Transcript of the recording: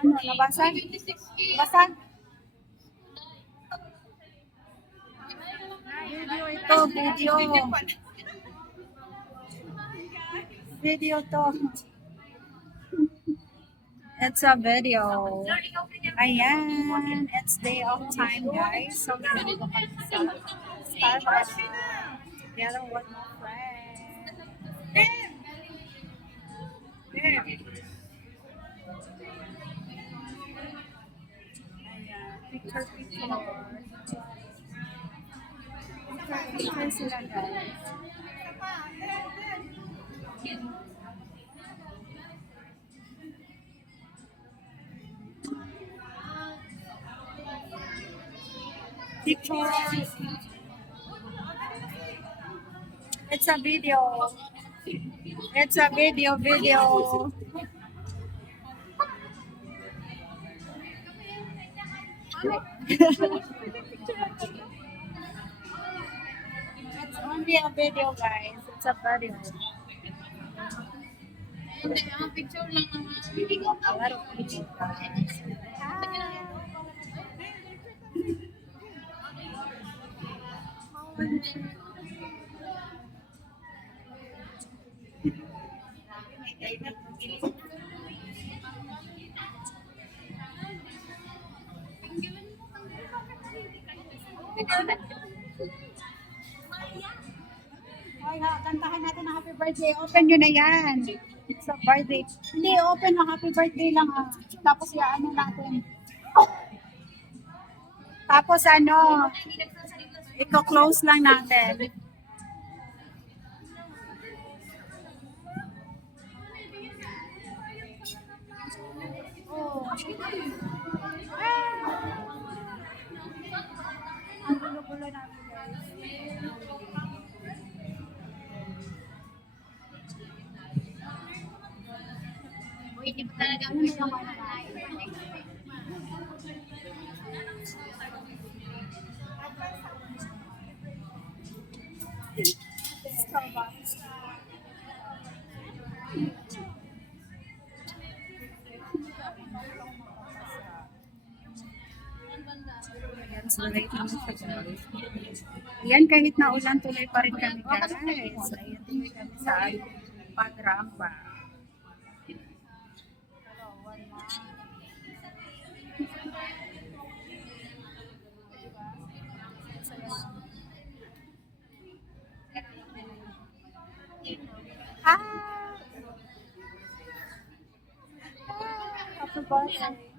Ano, nabasag? Basag? Video ito, video. Video to. It's a video. Ayan. It's day of time, guys. So, nandito kami sa Starbucks. Together with my friend. Ayan. Picture, picture. Picture sila, guys. Picture. It's a video. It's a video. It's only a video, guys. It's a video. Hindi, ang picture lang naman. A lot of people, guys. Ay, kantahan natin ang happy birthday. Open nyo na yan. Sa birthday. Hindi, open na happy birthday lang. Tapos ano natin. Tapos i-close lang natin. Oh. Ang gulo-gulo natin, guys. Hindi pa talaga ako Starbucks. Ayan, so late naman siya, guys. Ayan, kahit na ulan, tuloy pa rin kami, guys. Ayan, tuloy kami sa pagrampa. Ah! Happy birthday.